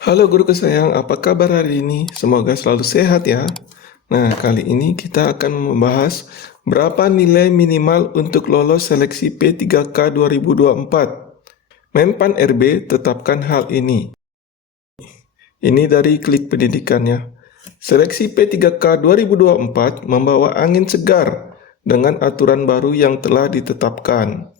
Halo guru kesayang, apa kabar hari ini? Semoga selalu sehat ya. Nah, kali ini kita akan membahas berapa nilai minimal untuk lolos seleksi P3K 2024. Menpan RB tetapkan hal ini. Ini dari Klik Pendidikannya. Seleksi P3K 2024 membawa angin segar dengan aturan baru yang telah ditetapkan.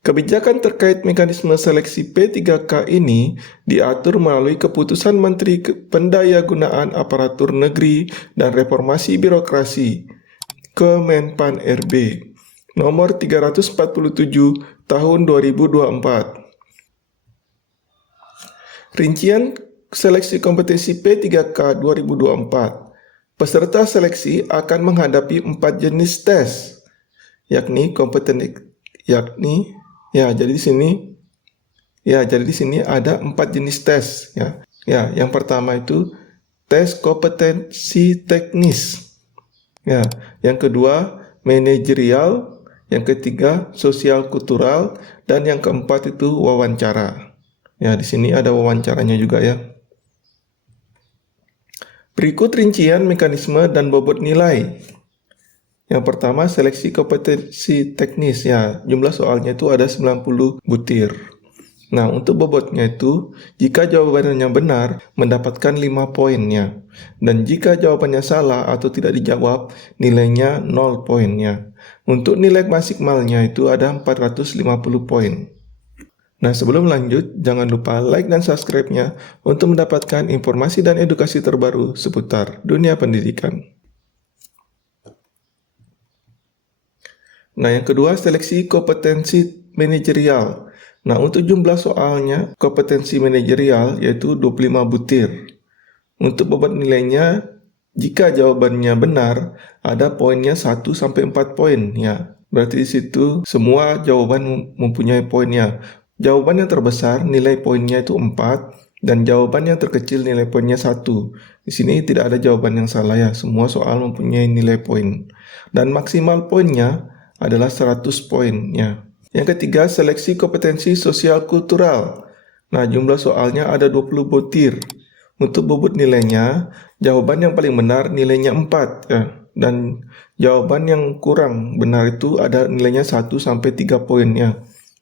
Kebijakan terkait mekanisme seleksi P3K ini diatur melalui Keputusan Menteri Pendayagunaan Aparatur Negeri dan Reformasi Birokrasi Kemenpan RB nomor 347 tahun 2024. Rincian seleksi kompetensi P3K 2024. Peserta seleksi akan menghadapi 4 jenis tes, yakni jadi di sini ada 4 jenis tes ya. Ya, yang pertama itu tes kompetensi teknis. Ya, yang kedua manajerial, yang ketiga sosial kultural, dan yang keempat itu wawancara. Ya, di sini ada wawancaranya juga ya. Berikut rincian mekanisme dan bobot nilai. Yang pertama, seleksi kompetensi teknis ya. Jumlah soalnya itu ada 90 butir. Nah, untuk bobotnya itu, jika jawabannya benar, mendapatkan 5 poinnya. Dan jika jawabannya salah atau tidak dijawab, nilainya 0 poinnya. Untuk nilai maksimalnya itu ada 450 poin. Nah, sebelum lanjut, jangan lupa like dan subscribe-nya untuk mendapatkan informasi dan edukasi terbaru seputar dunia pendidikan. Nah, yang kedua, seleksi kompetensi manajerial. Nah, untuk jumlah soalnya, kompetensi manajerial yaitu 25 butir. Untuk bobot nilainya, jika jawabannya benar, ada poinnya 1 sampai 4 poin ya. Berarti di situ semua jawaban mempunyai poinnya. Jawaban yang terbesar nilai poinnya itu 4 dan jawaban yang terkecil nilai poinnya 1. Di sini tidak ada jawaban yang salah ya. Semua soal mempunyai nilai poin. Dan maksimal poinnya adalah 100 poin ya. Yang ketiga, seleksi kompetensi sosial kultural. Nah, jumlah soalnya ada 20 butir. Untuk bobot nilainya, jawaban yang paling benar nilainya 4 ya. Dan jawaban yang kurang benar itu ada nilainya 1 sampai 3 poin ya.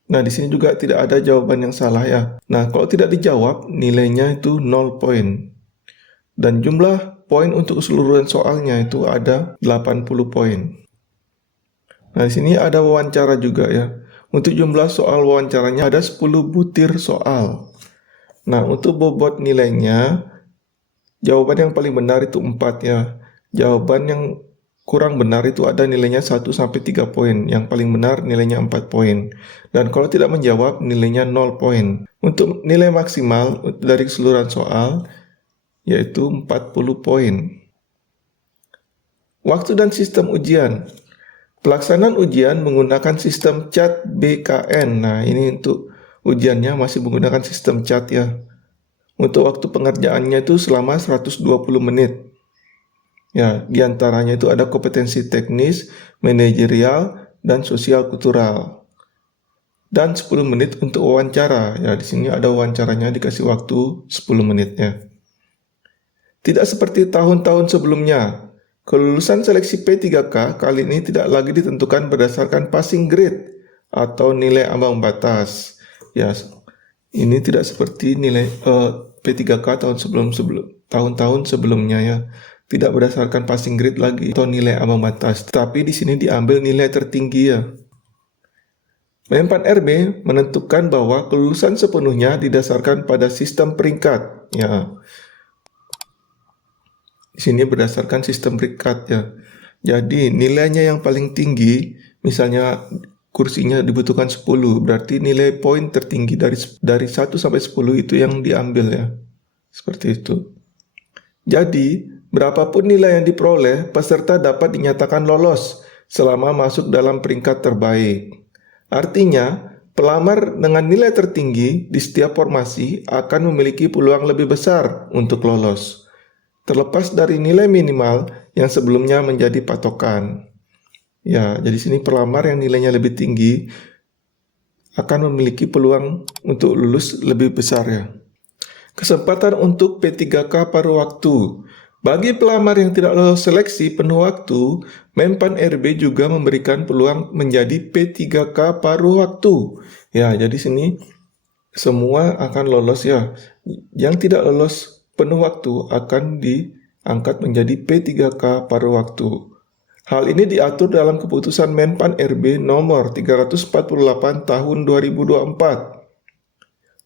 Nah, di sini juga tidak ada jawaban yang salah ya. Nah, kalau tidak dijawab, nilainya itu 0 poin. Dan jumlah poin untuk keseluruhan soalnya itu ada 80 poin. Nah, di sini ada wawancara juga ya. Untuk jumlah soal wawancaranya ada 10 butir soal. Nah, untuk bobot nilainya, jawaban yang paling benar itu 4 ya. Jawaban yang kurang benar itu ada nilainya 1 sampai 3 poin. Yang paling benar nilainya 4 poin. Dan kalau tidak menjawab nilainya 0 poin. Untuk nilai maksimal dari keseluruhan soal yaitu 40 poin. Waktu dan sistem ujian. Pelaksanaan ujian menggunakan sistem CAT BKN. Nah, ini untuk ujiannya masih menggunakan sistem CAT ya. Untuk waktu pengerjaannya itu selama 120 menit. Ya, diantaranya itu ada kompetensi teknis, manajerial, dan sosial kultural. Dan 10 menit untuk wawancara. Ya, di sini ada wawancaranya dikasih waktu 10 menit ya. Tidak seperti tahun-tahun sebelumnya. Kelulusan seleksi P3K kali ini tidak lagi ditentukan berdasarkan passing grade atau nilai ambang batas. Ya, ini tidak seperti nilai P3K tahun-tahun sebelumnya ya. Tidak berdasarkan passing grade lagi atau nilai ambang batas, tapi di sini diambil nilai tertinggi ya. Menpan RB menentukan bahwa kelulusan sepenuhnya didasarkan pada sistem peringkat ya. Di sini berdasarkan sistem peringkat ya. Jadi nilainya yang paling tinggi, misalnya kursinya dibutuhkan 10, berarti nilai poin tertinggi dari 1 sampai 10 itu yang diambil ya. Seperti itu. Jadi, berapapun nilai yang diperoleh, peserta dapat dinyatakan lolos selama masuk dalam peringkat terbaik. Artinya, pelamar dengan nilai tertinggi di setiap formasi akan memiliki peluang lebih besar untuk lolos, terlepas dari nilai minimal yang sebelumnya menjadi patokan. Ya, jadi sini pelamar yang nilainya lebih tinggi akan memiliki peluang untuk lulus lebih besar ya. Kesempatan untuk P3K paruh waktu. Bagi pelamar yang tidak lolos seleksi penuh waktu, Menpan RB juga memberikan peluang menjadi P3K paruh waktu. Ya, jadi sini semua akan lolos ya. Yang tidak lolos penuh waktu akan diangkat menjadi P3K paruh waktu. Hal ini diatur dalam keputusan Menpan RB nomor 348 tahun 2024.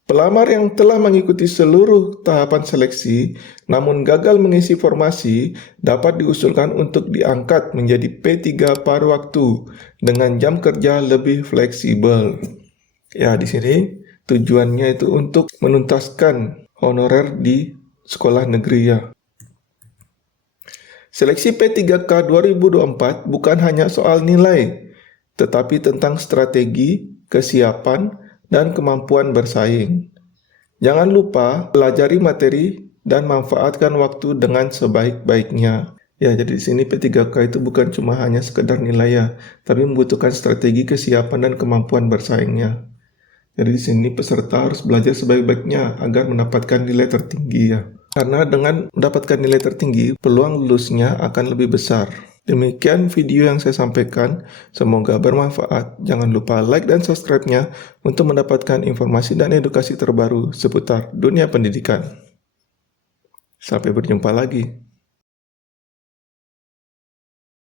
Pelamar yang telah mengikuti seluruh tahapan seleksi namun gagal mengisi formasi dapat diusulkan untuk diangkat menjadi P3 paruh waktu dengan jam kerja lebih fleksibel. Ya, di sini tujuannya itu untuk menuntaskan honorer di sekolah negeri ya. Seleksi P3K 2024 bukan hanya soal nilai, tetapi tentang strategi, kesiapan, dan kemampuan bersaing. Jangan lupa pelajari materi dan manfaatkan waktu dengan sebaik-baiknya. Ya, jadi di sini P3K itu bukan cuma hanya sekedar nilai ya, tapi membutuhkan strategi, kesiapan, dan kemampuan bersaingnya. Jadi di sini peserta harus belajar sebaik-baiknya agar mendapatkan nilai tertinggi ya. Karena dengan mendapatkan nilai tertinggi, peluang lulusnya akan lebih besar. Demikian video yang saya sampaikan, semoga bermanfaat. Jangan lupa like dan subscribe-nya untuk mendapatkan informasi dan edukasi terbaru seputar dunia pendidikan. Sampai berjumpa lagi.